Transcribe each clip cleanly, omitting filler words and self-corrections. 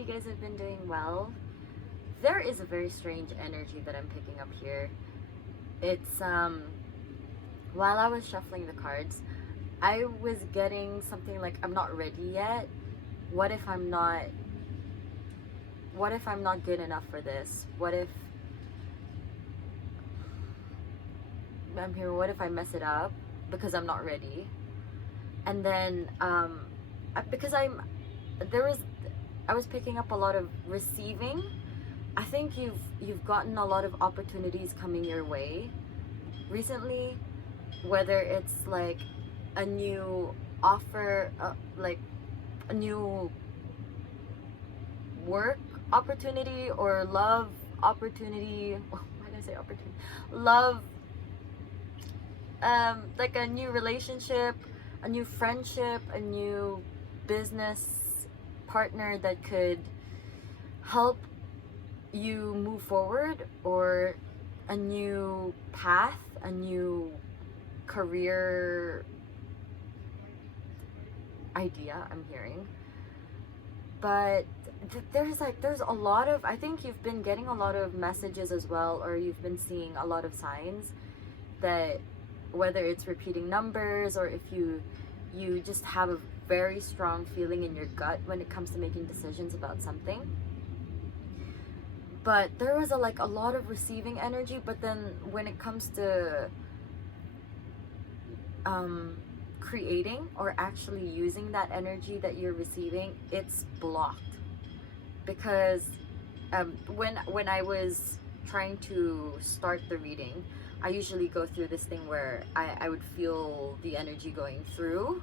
you guys have been doing well. There is a very strange energy that I'm picking up here. It's while I was shuffling the cards, I was getting something like, I'm not ready yet. What if I'm not good enough for this? What if I'm here, what if I mess it up because I'm not ready? And then because I was picking up a lot of receiving. I think you've gotten a lot of opportunities coming your way recently, whether it's like a new offer, like a new work opportunity or love opportunity. Why did I say opportunity? Love, like a new relationship, a new friendship, a new business partner that could help you move forward, or a new path, a new career idea I'm hearing. But there's a lot of, I think you've been getting a lot of messages as well, or you've been seeing a lot of signs that, whether it's repeating numbers or if you just have a very strong feeling in your gut when it comes to making decisions about something. But there was a lot of receiving energy, but then when it comes to creating or actually using that energy that you're receiving, it's blocked. Because when I was trying to start the reading, I usually go through this thing where I would feel the energy going through,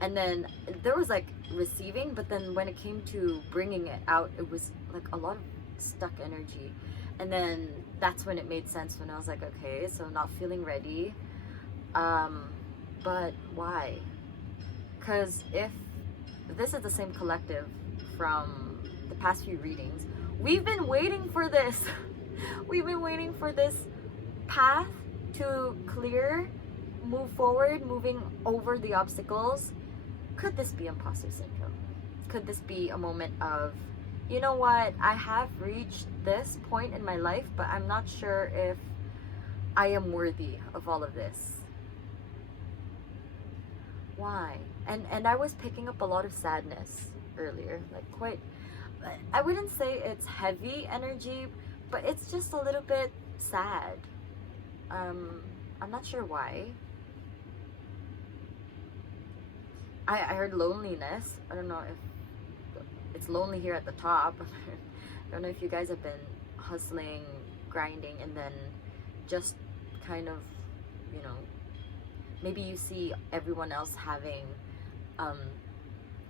and then there was like receiving, but then when it came to bringing it out, it was like a lot of stuck energy. And then that's when it made sense, when I was like, okay, so not feeling ready, but why? Because if this is the same collective from the past few readings, we've been waiting for this. We've been waiting for this path to clear, move forward, moving over the obstacles. Could this be imposter syndrome? Could this be a moment of, you know what, I have reached this point in my life, but I'm not sure if I am worthy of all of this? Why? And I was picking up a lot of sadness earlier, like quite, I wouldn't say it's heavy energy, but it's just a little bit sad. I'm not sure why. I heard loneliness. I don't know if it's lonely here at the top. I don't know if you guys have been hustling, grinding, and then just kind of, you know, maybe you see everyone else having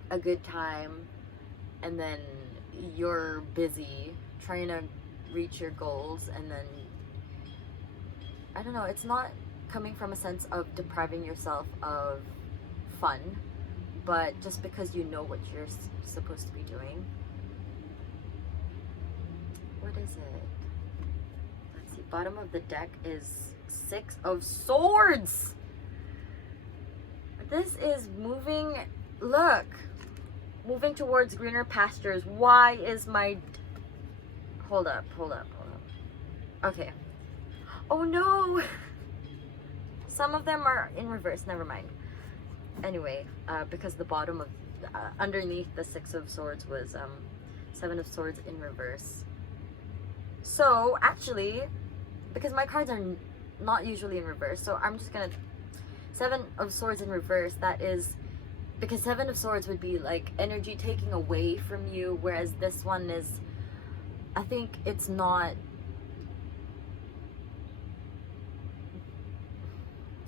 a good time, and then you're busy trying to reach your goals, and then I don't know, it's not coming from a sense of depriving yourself of fun, but just because you know what you're supposed to be doing. What is it? Let's see. Bottom of the deck is 6 of Swords. This is moving, look, moving towards greener pastures. Why is my, hold up. Okay. Oh no! Some of them are in reverse, never mind. Anyway, because the bottom of, underneath the 6 of Swords was 7 of Swords in reverse. So actually, because my cards are not usually in reverse, so I'm just gonna, 7 of Swords in reverse, that is, because 7 of Swords would be like energy taking away from you, whereas this one is, I think it's not,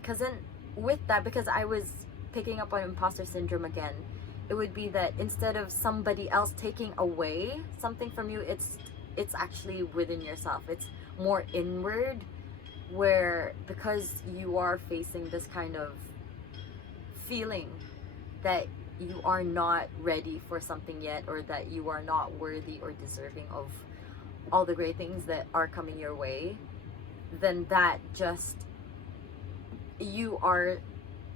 because then with that, because I was picking up on imposter syndrome again, it would be that instead of somebody else taking away something from you, it's actually within yourself. It's more inward, where because you are facing this kind of feeling that you are not ready for something yet, or that you are not worthy or deserving of all the great things that are coming your way, then that just, you are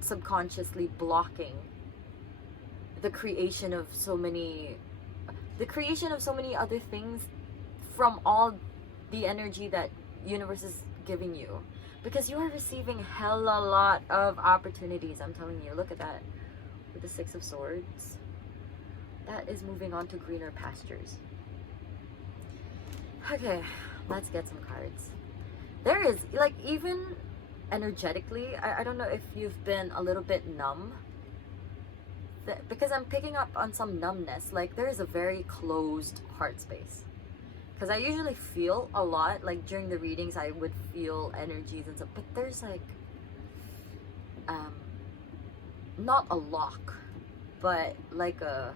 subconsciously blocking the creation of so many, the creation of so many other things from all the energy that universe is giving you, because you are receiving hella lot of opportunities. I'm telling you, look at that with the Six of Swords. That is moving on to greener pastures. Okay, let's get some cards. There is, like, even energetically, I don't know if you've been a little bit numb, because I'm picking up on some numbness. Like, there is a very closed heart space, because I usually feel a lot, like during the readings I would feel energies and stuff, but there's like not a lock, but like a,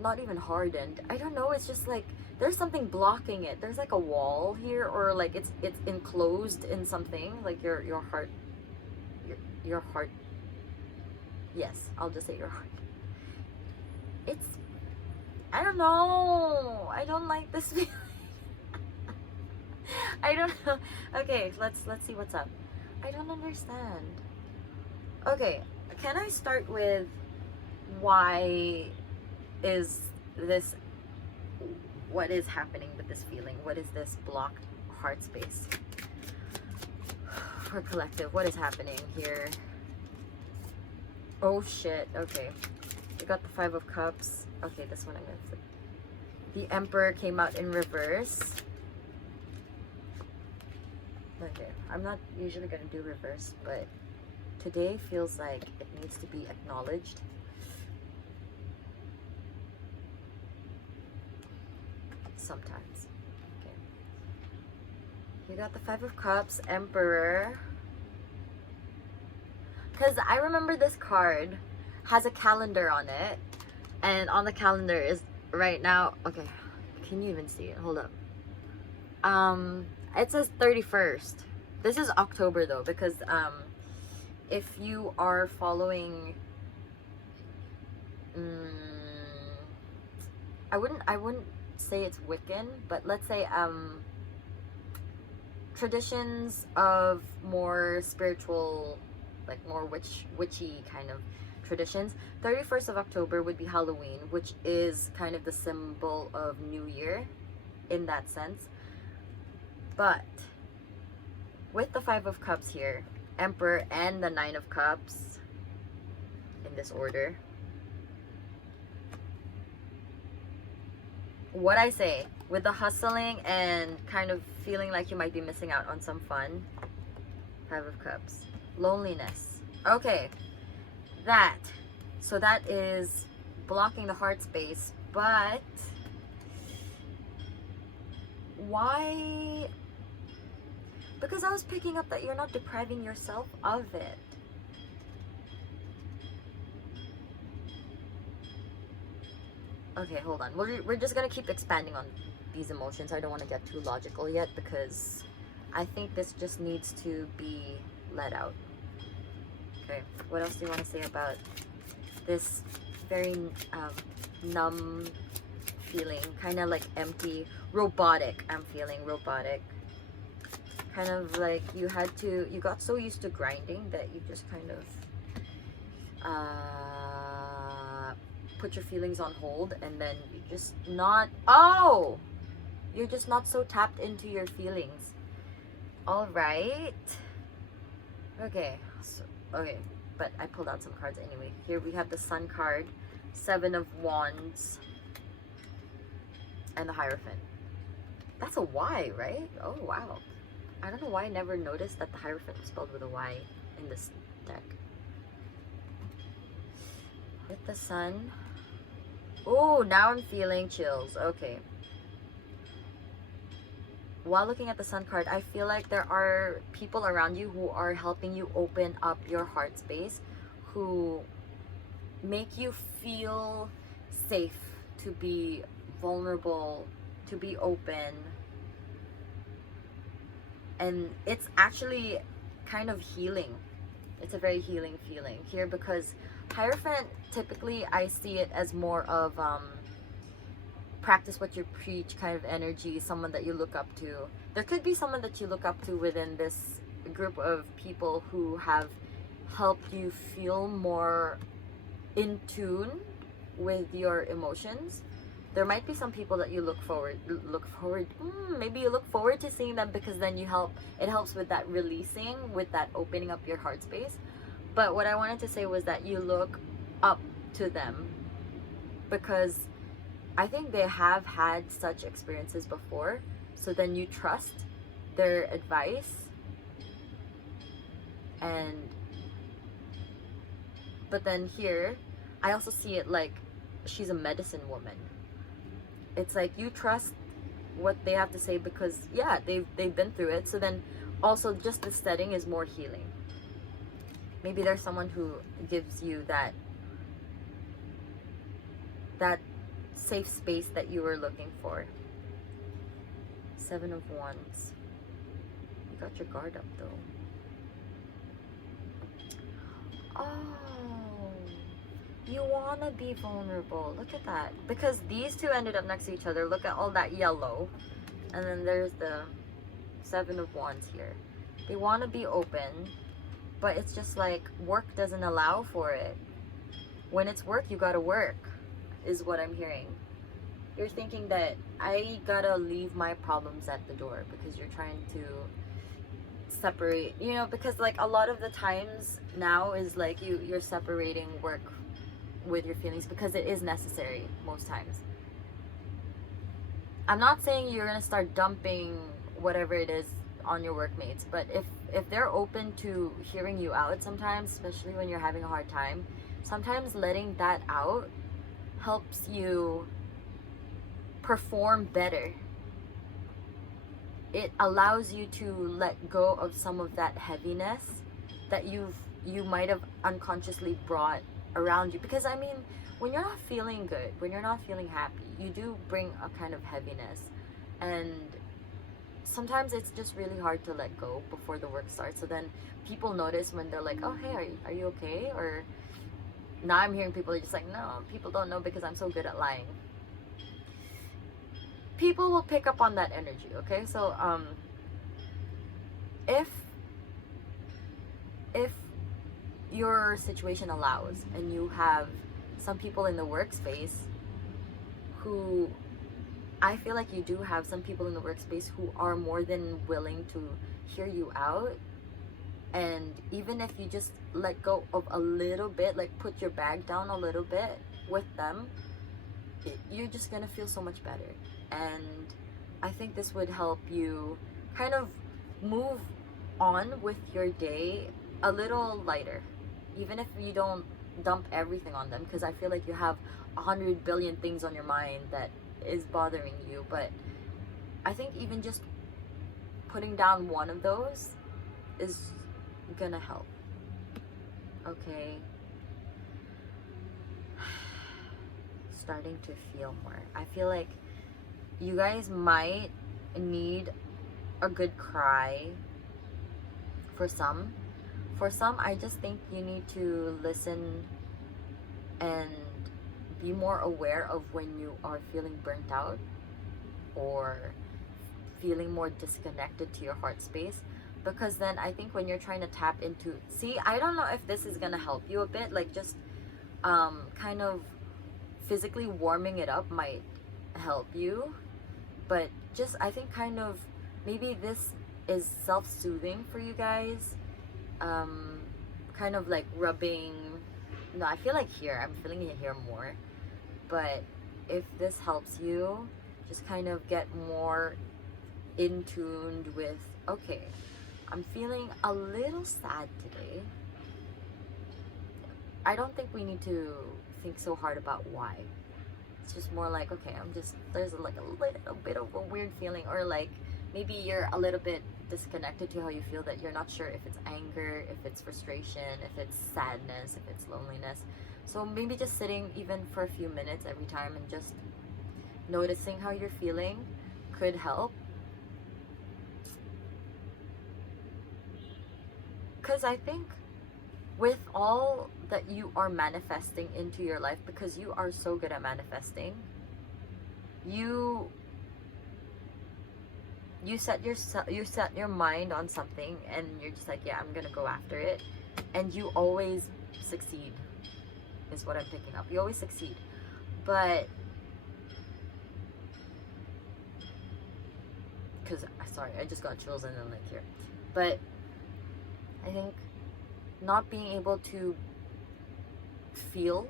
not even hardened, I don't know, it's just like there's something blocking it. There's like a wall here, or like it's enclosed in something, like your heart, your heart, yes, I'll just say your heart. It's, I don't know, I don't like this feeling. I don't know. Okay, let's see what's up. I don't understand. Okay, can I start with why is this, what is happening with this feeling? What is this blocked heart space for collective? What is happening here? Oh shit. Okay, we got the Five of Cups. Okay, this one I'm gonna flip. The Emperor came out in reverse. Okay, I'm not usually gonna do reverse, but today feels like it needs to be acknowledged. Sometimes. Okay. You got the Five of Cups, Emperor. Because I remember this card has a calendar on it, and on the calendar is right now, okay, can you even see it? Hold up. It says 31st. This is October though, because if you are following, I wouldn't say it's Wiccan, but let's say traditions of more spiritual, like more witchy kind of traditions, 31st of October would be Halloween, which is kind of the symbol of New Year in that sense. But with the Five of Cups here, Emperor and the Nine of Cups in this order, what I say, with the hustling and kind of feeling like you might be missing out on some fun, Five of Cups, loneliness. Okay, so that is blocking the heart space, but why? Because I was picking up that you're not depriving yourself of it. Okay, hold on. We're just gonna keep expanding on these emotions. I don't want to get too logical yet, because I think this just needs to be let out. Okay, what else do you want to say about this very numb feeling, kind of like empty, robotic? I'm feeling robotic, kind of like you got so used to grinding that you just kind of put your feelings on hold, and then you're just not so tapped into your feelings. All right, okay, so okay, but I pulled out some cards anyway. Here we have the Sun card, Seven of Wands, and the Hierophant. That's a Y, right? Oh wow, I don't know why I never noticed that the Hierophant was spelled with a Y in this deck. With the Sun. Oh, now I'm feeling chills. Okay. While looking at the Sun card, I feel like there are people around you who are helping you open up your heart space, who make you feel safe to be vulnerable, to be open. And it's actually kind of healing. It's a very healing feeling here, because Hierophant, typically I see it as more of practice what you preach kind of energy, someone that you look up to. There could be someone that you look up to within this group of people who have helped you feel more in tune with your emotions. There might be some people that you maybe you look forward to seeing them, because then it helps with that releasing, with that opening up your heart space. But what I wanted to say was that you look up to them, because I think they have had such experiences before, so then you trust their advice. But then here I also see it like she's a medicine woman. It's like you trust what they have to say, because yeah, they've been through it. So then also just the setting is more healing. Maybe there's someone who gives you that safe space that you were looking for. 7 of Wands. You got your guard up though. Oh, you want to be vulnerable. Look at that. Because these two ended up next to each other. Look at all that yellow. And then there's the 7 of Wands here. They want to be open, but it's just like work doesn't allow for it. When it's work, you gotta work, is what I'm hearing. You're thinking that I gotta leave my problems at the door, because you're trying to separate, you know, because like a lot of the times now is like you're separating work with your feelings, because it is necessary most times. I'm not saying you're gonna start dumping whatever it is on your workmates, but if they're open to hearing you out sometimes, especially when you're having a hard time, sometimes letting that out helps you perform better. It allows you to let go of some of that heaviness that you might have unconsciously brought around you. Because I mean, when you're not feeling good, when you're not feeling happy, you do bring a kind of heaviness, and sometimes it's just really hard to let go before the work starts. So then people notice when they're like, oh hey, are you okay? Or now I'm hearing people are just like, no, people don't know because I'm so good at lying. People will pick up on that energy, okay? So if your situation allows, and you have some people in the workspace who, I feel like you do have some people in the workspace who are more than willing to hear you out. And even if you just let go of a little bit, like put your bag down a little bit with them, you're just gonna feel so much better. And I think this would help you kind of move on with your day a little lighter, even if you don't dump everything on them, because I feel like you have 100 billion things on your mind that is bothering you. But I think even just putting down one of those is gonna help. Okay, starting to feel more. I feel like you guys might need a good cry. For some, I just think you need to listen and be more aware of when you are feeling burnt out or feeling more disconnected to your heart space. Because then I think when you're trying to tap into, see, I don't know if this is gonna help you a bit, like just kind of physically warming it up might help you. But just, I think kind of maybe this is self-soothing for you guys. Kind of like rubbing, no, I feel like here, I'm feeling it here more. But if this helps you, just kind of get more in tuned with, okay, I'm feeling a little sad today. I don't think we need to think so hard about why. It's just more like, okay, there's like a little bit of a weird feeling, or like maybe you're a little bit disconnected to how you feel, that you're not sure if it's anger, if it's frustration, if it's sadness, if it's loneliness. So maybe just sitting even for a few minutes every time and just noticing how you're feeling could help. Because I think with all that you are manifesting into your life, because you are so good at manifesting, you set your mind on something, and you're just like, yeah, I'm gonna go after it, and you always succeed, is what I'm picking up. You always succeed. But because sorry, I just got chills and then like here. But I think not being able to feel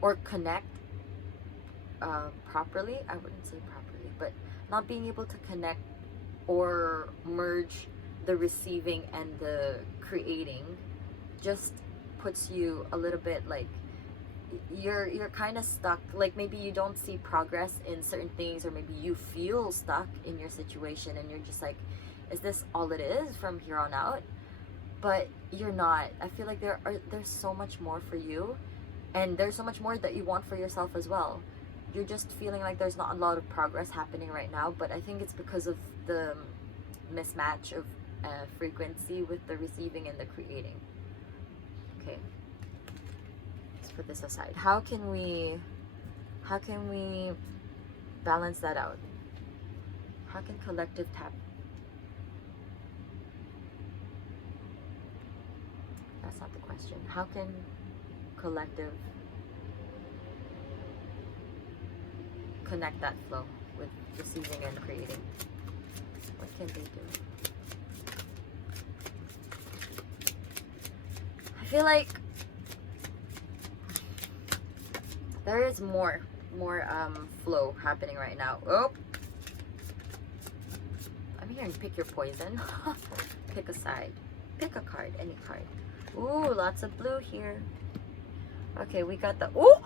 or connect properly, I wouldn't say properly, but not being able to connect or merge the receiving and the creating just puts you a little bit like you're kind of stuck. Like maybe you don't see progress in certain things, or maybe you feel stuck in your situation and you're just like, is this all it is from here on out? But you're not. I feel like there's so much more for you, and there's so much more that you want for yourself as well. You're just feeling like there's not a lot of progress happening right now, but I think it's because of the mismatch of frequency with the receiving and the creating. Okay, let's put this aside. How can we balance that out? How can collective tap? That's not the question. How can collective connect that flow with receiving and creating? What can they do? I feel like there is more flow happening right now. Oh, I'm hearing pick your poison. Pick a side. Pick a card, any card. Ooh, lots of blue here. Okay, we got the ooh!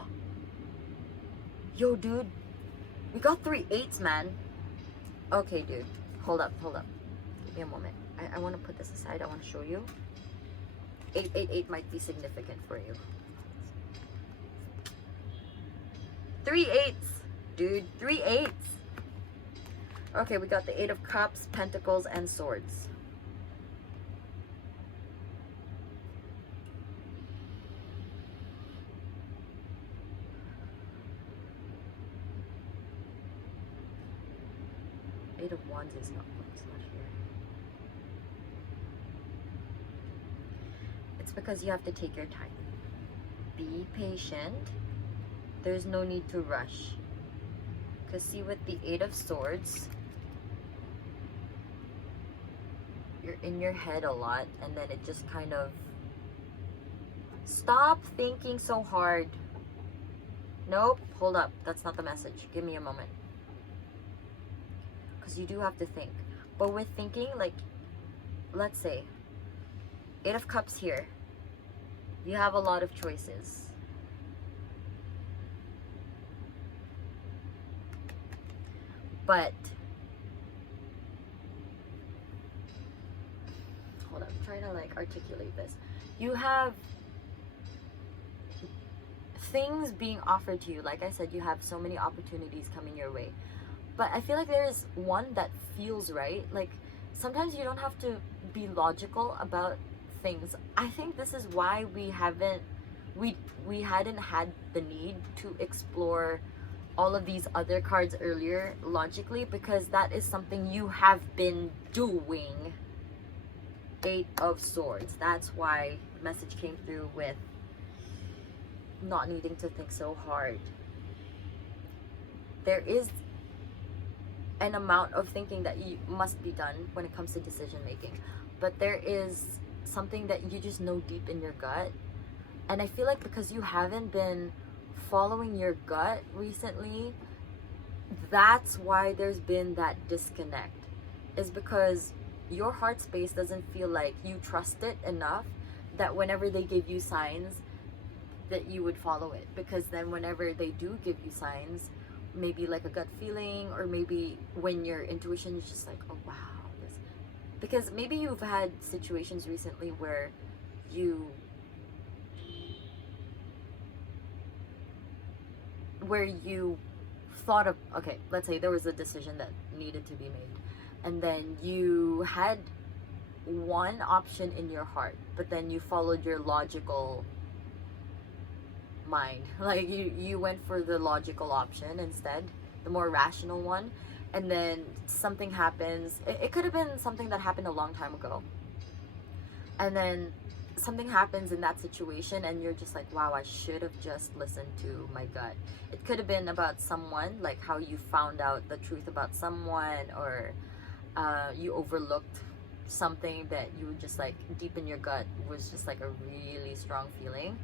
Yo, dude. We got 3 8s, man. Okay, dude. Hold up. Give me a moment. I want to put this aside. I want to show you. 8 might be significant for you. 3 8s, dude. 3 8s. Okay, we got the 8 of Cups, Pentacles, and Swords. Eight of Wands is not here. It's because you have to take your time. Be patient. There's no need to rush. Because see, with the 8 of Swords, you're in your head a lot, and then it just kind of... Stop thinking so hard. Nope, hold up. That's not the message. Give me a moment. Because you do have to think. But with thinking, like, let's say 8 of Cups here, you have a lot of choices. But hold on, I'm trying to like articulate this. You have things being offered to you. Like I said, you have so many opportunities coming your way. But I feel like there is one that feels right. Like sometimes you don't have to be logical about things. I think this is why we hadn't had the need to explore all of these other cards earlier logically, because that is something you have been doing. 8 of Swords. That's why the message came through with not needing to think so hard. There is an amount of thinking that you must be done when it comes to decision making, but there is something that you just know deep in your gut. And I feel like because you haven't been following your gut recently, that's why there's been that disconnect, is because your heart space doesn't feel like you trust it enough that whenever they give you signs that you would follow it. Because then whenever they do give you signs, maybe like a gut feeling, or maybe when your intuition is just like, oh wow, this, because maybe you've had situations recently where you thought of, okay, let's say there was a decision that needed to be made, and then you had one option in your heart, but then you followed your logical mind. Like you went for the logical option instead, the more rational one, and then something happens. It could have been something that happened a long time ago, and then something happens in that situation and you're just like, wow, I should have just listened to my gut. It could have been about someone, like how you found out the truth about someone, or you overlooked something that you were just like deep in your gut was just like a really strong feeling.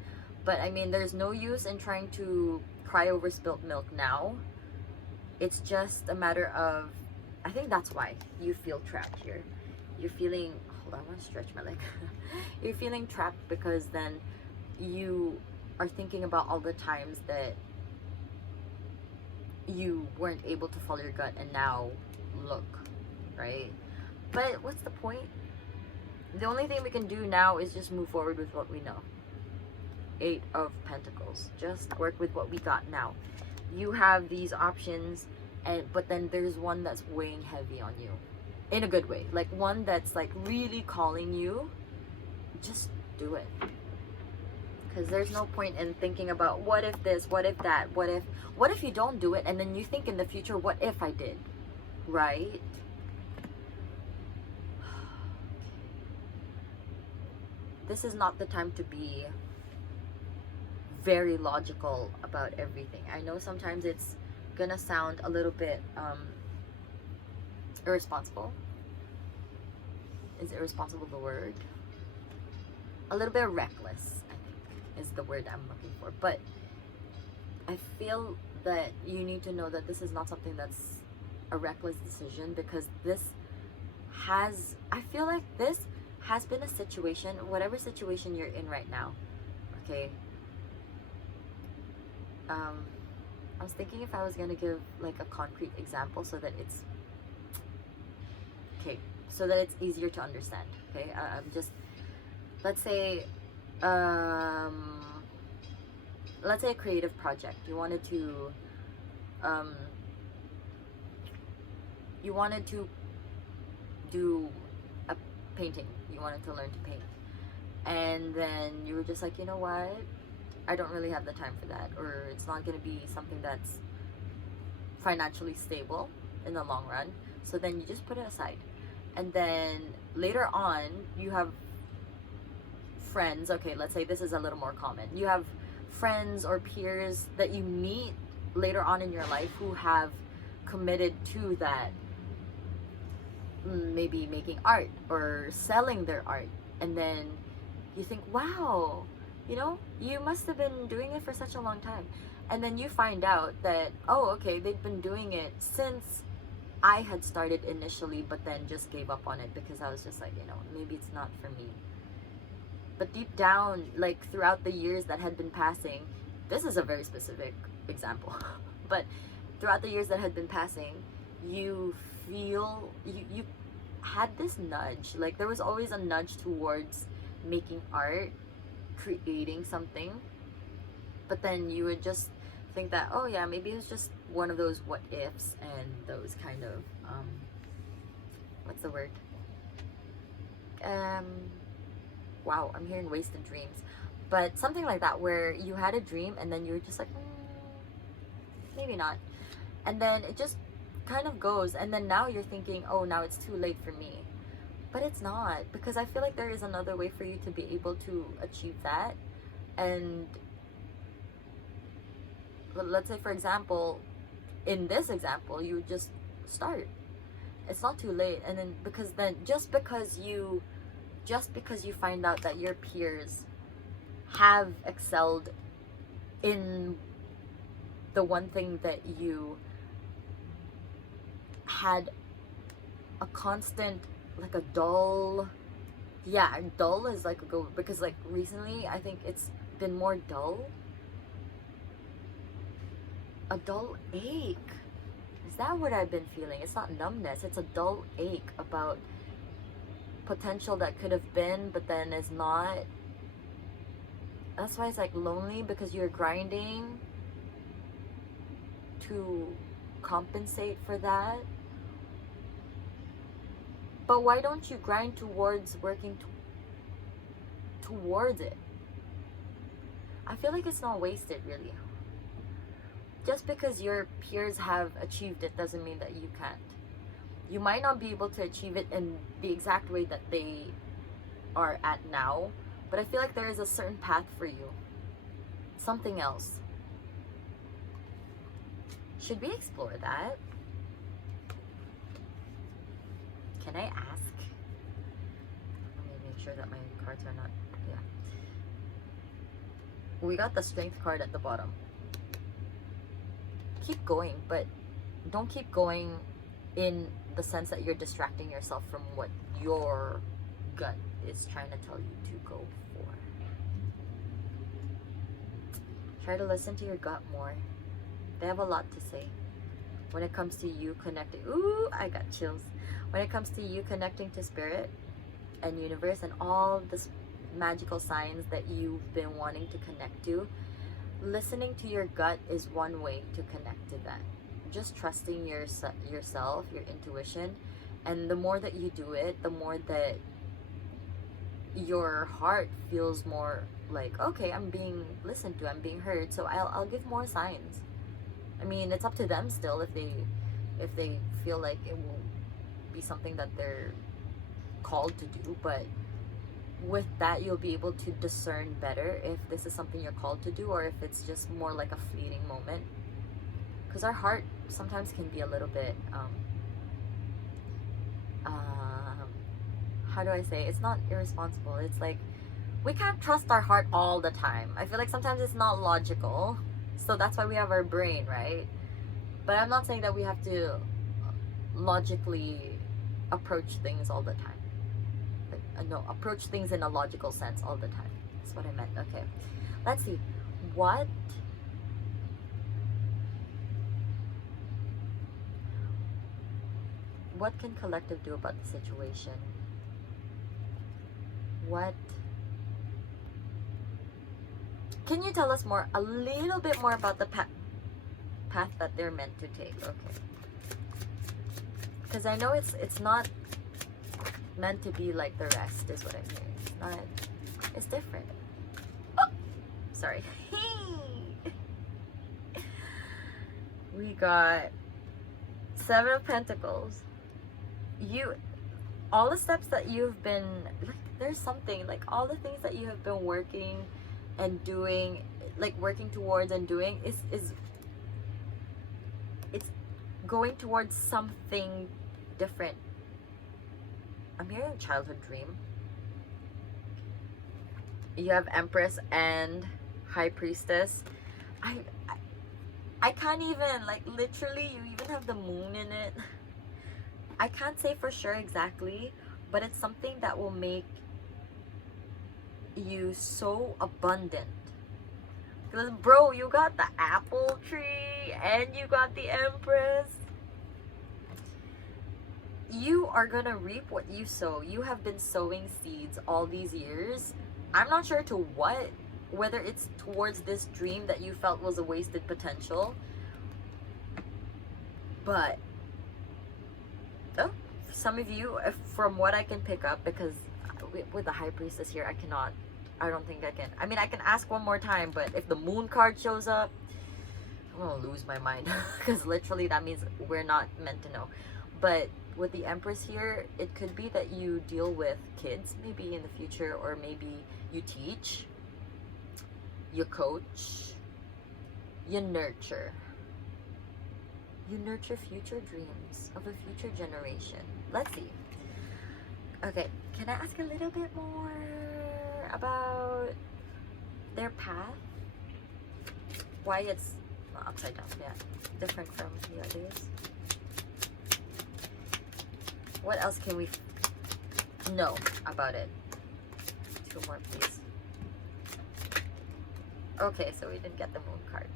But I mean, there's no use in trying to cry over spilt milk now. It's just a matter of, I think that's why you feel trapped here. You're feeling, hold on, I want to stretch my leg. You're feeling trapped because then you are thinking about all the times that you weren't able to follow your gut, and now look, right? But what's the point? The only thing we can do now is just move forward with what we know. 8 of Pentacles. Just work with what we got now. You have these options, but then there's one that's weighing heavy on you. In a good way. Like one that's like really calling you. Just do it. Because there's no point in thinking about what if this, what if that, what if you don't do it, and then you think in the future, what if I did? Right? This is not the time to be very logical about everything. I know sometimes it's gonna sound a little bit irresponsible. Is irresponsible the word? A little bit reckless, I think, is the word I'm looking for. But I feel that you need to know that this is not something that's a reckless decision, because I feel like this has been a situation, whatever situation you're in right now, okay? I was thinking if I was gonna give like a concrete example so that it's okay, so that it's easier to understand. Okay, I'm just, let's say a creative project. You wanted to do a painting. You wanted to learn to paint, and then you were just like, you know what, I don't really have the time for that, or it's not going to be something that's financially stable in the long run. So then you just put it aside. And then later on, you have friends. Okay, let's say this is a little more common. You have friends or peers that you meet later on in your life who have committed to that, maybe making art or selling their art. And then you think, wow, you know, you must have been doing it for such a long time. And then you find out that, oh, okay, they've been doing it since I had started initially, but then just gave up on it because I was just like, you know, maybe it's not for me. But deep down, like throughout the years that had been passing, this is a very specific example, but throughout the years that had been passing, you feel, you had this nudge. Like there was always a nudge towards making art, creating something, but then you would just think that, oh yeah, maybe it's just one of those what ifs and those kind of what's the word, wow, I'm hearing wasted dreams, but something like that, where you had a dream and then you were just like, maybe not, and then it just kind of goes, and then now you're thinking, oh, now it's too late for me. But it's not, because I feel like there is another way for you to be able to achieve that. And let's say, for example, in this example, you just start. It's not too late. And then just because you find out that your peers have excelled in the one thing that you had a constant, like a dull, yeah, dull is like a good, because like recently I think it's been more dull, a dull ache. Is that what I've been feeling? It's not numbness, it's a dull ache about potential that could have been, but then is not. That's why it's like lonely, because you're grinding to compensate for that. But why don't you grind towards working towards it? I feel like it's not wasted, really. Just because your peers have achieved it doesn't mean that you can't. You might not be able to achieve it in the exact way that they are at now, But I feel like there is a certain path for you. Something else. Should we explore that? Can I ask? Let me make sure that my cards are not... Yeah. We got the strength card at the bottom. Keep going, but don't keep going in the sense that you're distracting yourself from what your gut is trying to tell you to go for. Try to listen to your gut more. They have a lot to say. When it comes to you connecting... Ooh, I got chills. When it comes to you connecting to spirit and universe and all the magical signs that you've been wanting to connect to, listening to your gut is one way to connect to that. Just trusting yourself, your intuition, and the more that you do it, the more that your heart feels more like, okay, I'm being listened to, I'm being heard, so I'll give more signs. I mean, it's up to them still if they feel like it will be something that they're called to do, but with that you'll be able to discern better if this is something you're called to do or if it's just more like a fleeting moment. Because our heart sometimes can be a little bit how do I say, it's not irresponsible, it's like we can't trust our heart all the time. I feel like sometimes it's not logical, so that's why we have our brain, right? But I'm not saying that we have to logically approach things all the time. But, no, approach things in a logical sense all the time. That's what I meant. Okay, let's see. What can collective do about the situation? What can you tell us more, a little bit more about the path that they're meant to take? Okay, because I know it's not meant to be like the rest, is what I'm hearing. It's not, it's different. Oh, sorry. We got Seven of Pentacles. All the steps that you've been, like, there's something, like all the things that you have been working and doing, like working towards and doing is it's going towards something different. I'm hearing childhood dream. You have Empress and High Priestess. I can't even, like, literally you even have the moon in it. I can't say for sure exactly, but it's something that will make you so abundant. Because, bro, you got the apple tree and you got the Empress. You are gonna reap what you sow. You have been sowing seeds all these years. I'm not sure to what, whether it's towards this dream that you felt was a wasted potential, but some of you, from what I can pick up, because with the High Priestess here, I don't think I can. I mean, I can ask one more time, but if the Moon card shows up, I'm gonna lose my mind. Because literally that means we're not meant to know. But with the Empress here, it could be that you deal with kids maybe in the future, or maybe you teach, you coach, you nurture. You nurture future dreams of a future generation. Let's see. Okay, can I ask a little bit more about their path? Why it's upside down, yeah. Different from the others. What else can we know about it? Two more, please. Okay, so we didn't get the Moon card.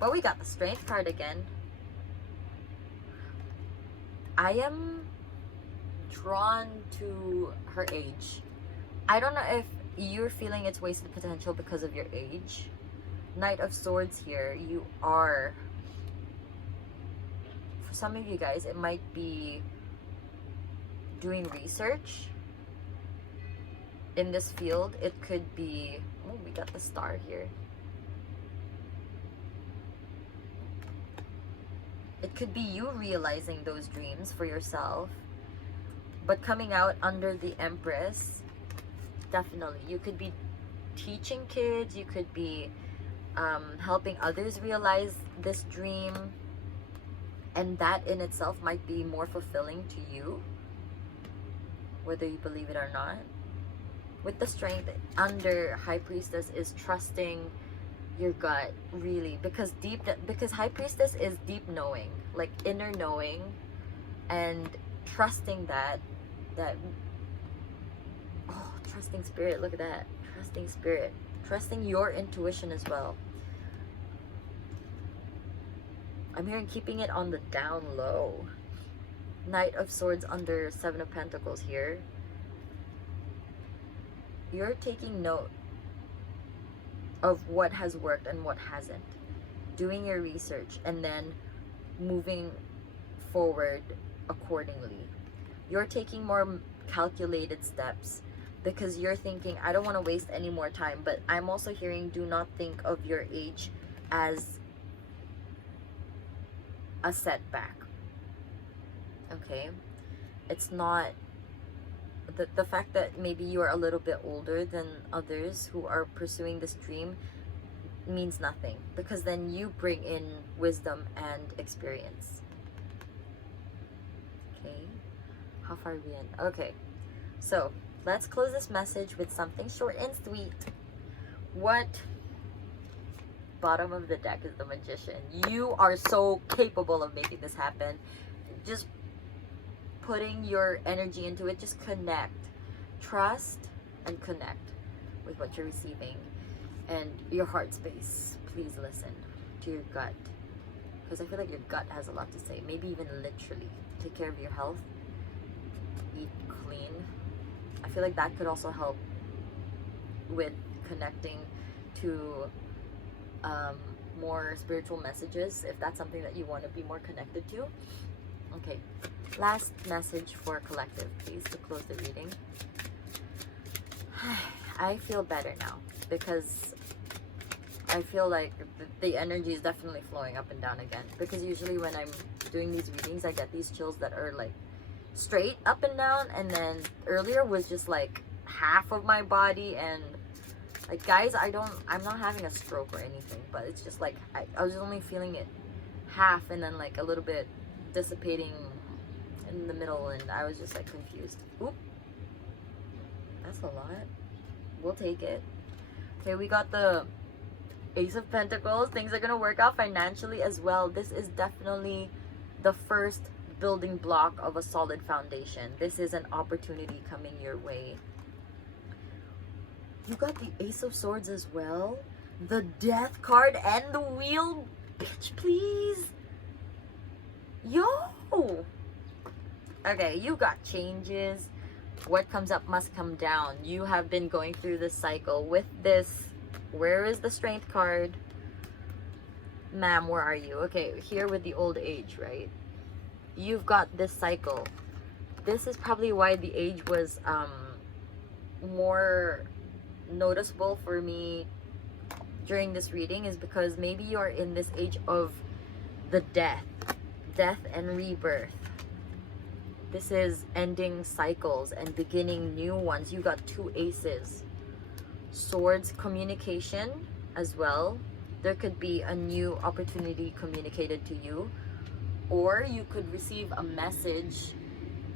But we got the Strength card again. I am drawn to her age. I don't know if you're feeling it's wasted potential because of your age. Knight of Swords here. You are, for some of you guys, it might be doing research in this field. It could be, oh, we got the Star here. It could be you realizing those dreams for yourself, but coming out under the Empress, Definitely. You could be teaching kids, you could be helping others realize this dream, and that in itself might be more fulfilling to you, whether you believe it or not. With the strength under High Priestess is trusting your gut, really, because High Priestess is deep knowing, like inner knowing, and trusting that oh, trusting spirit, look at that, trusting spirit, trusting your intuition as well. I'm hearing keeping it on the down low. Knight of Swords under Seven of Pentacles here. You're taking note of what has worked and what hasn't. Doing your research and then moving forward accordingly. You're taking more calculated steps because you're thinking, I don't want to waste any more time. But I'm also hearing, do not think of your age as a setback. Okay? It's not the fact that maybe you are a little bit older than others who are pursuing this dream means nothing, because then you bring in wisdom and experience. Okay, how far are we in? Okay, so let's close this message with something short and sweet. What? Bottom of the deck is the Magician. You are so capable of making this happen. Just putting your energy into it. Just connect, trust, and connect with what you're receiving and your heart space. Please listen to your gut, because I feel like your gut has a lot to say. Maybe even literally. Take care of your health, eat clean. I feel like that could also help with connecting to more spiritual messages, if that's something that you want to be more connected to. Okay, last message for collective, please, to close the reading. I feel better now, because I feel like the energy is definitely flowing up and down again, because usually when I'm doing these readings, I get these chills that are like straight up and down, and then earlier was just like half of my body. And like, guys, I'm not having a stroke or anything, but it's just like I was only feeling it half, and then like a little bit dissipating in the middle, and I was just like confused. Oop, that's a lot. We'll take it. Okay, we got the Ace of Pentacles. Things are gonna work out financially as well. This is definitely the first building block of a solid foundation. This is an opportunity coming your way. You got the Ace of Swords as well, the Death card, and the Wheel. Bitch, please. Yo. Okay, you got changes. What comes up must come down. You have been going through this cycle with this. Where is the Strength card? Ma'am, where are you? Okay, here with the old age, right? You've got this cycle. This is probably why the age was more noticeable for me during this reading, is because maybe you're in this age of the death and rebirth. This is ending cycles and beginning new ones. You got two aces. Swords, communication as well. There could be a new opportunity communicated to you, or you could receive a message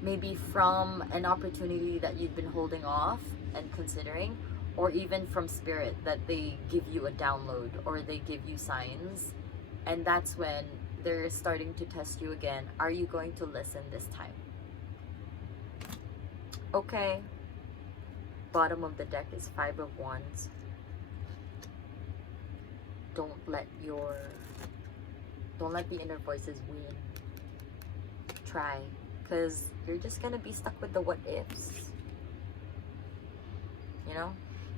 maybe from an opportunity that you've been holding off and considering, or even from spirit, that they give you a download or they give you signs, and that's when they're starting to test you again. Are you going to listen this time? Okay. Bottom of the deck is Five of Wands. Don't let the inner voices win. Try, because you're just gonna be stuck with the what ifs. You know,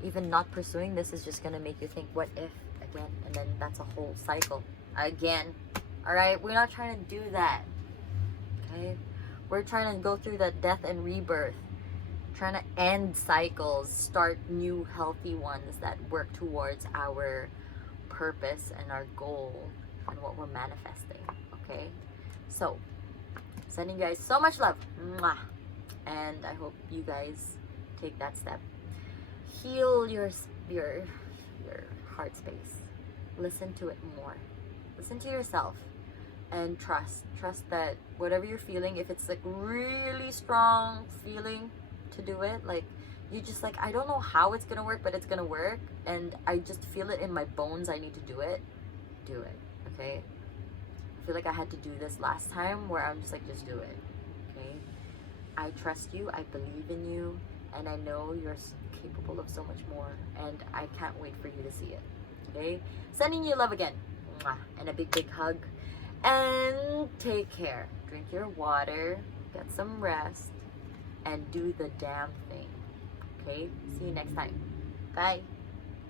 even not pursuing this is just gonna make you think what if again, and then that's a whole cycle again. All right, we're not trying to do that. Okay, we're trying to go through that death and rebirth, trying to end cycles, start new healthy ones that work towards our purpose and our goal and what we're manifesting. Okay, so sending you guys so much love. Mwah. And I hope you guys take that step. heal your heart space. Listen to it more. Listen to yourself and trust that whatever you're feeling, if it's like really strong feeling to do it, like you just like, I don't know how it's gonna work, but it's gonna work, and I just feel it in my bones, I need to do it, okay? I feel like I had to do this last time where I'm just like, just do it, okay? I trust you, I believe in you, and I know you're capable of so much more, and I can't wait for you to see it, okay? Sending you love again. Mwah. And a big hug, and take care. Drink your water, get some rest, and do the damn thing, okay? See you next time. Bye.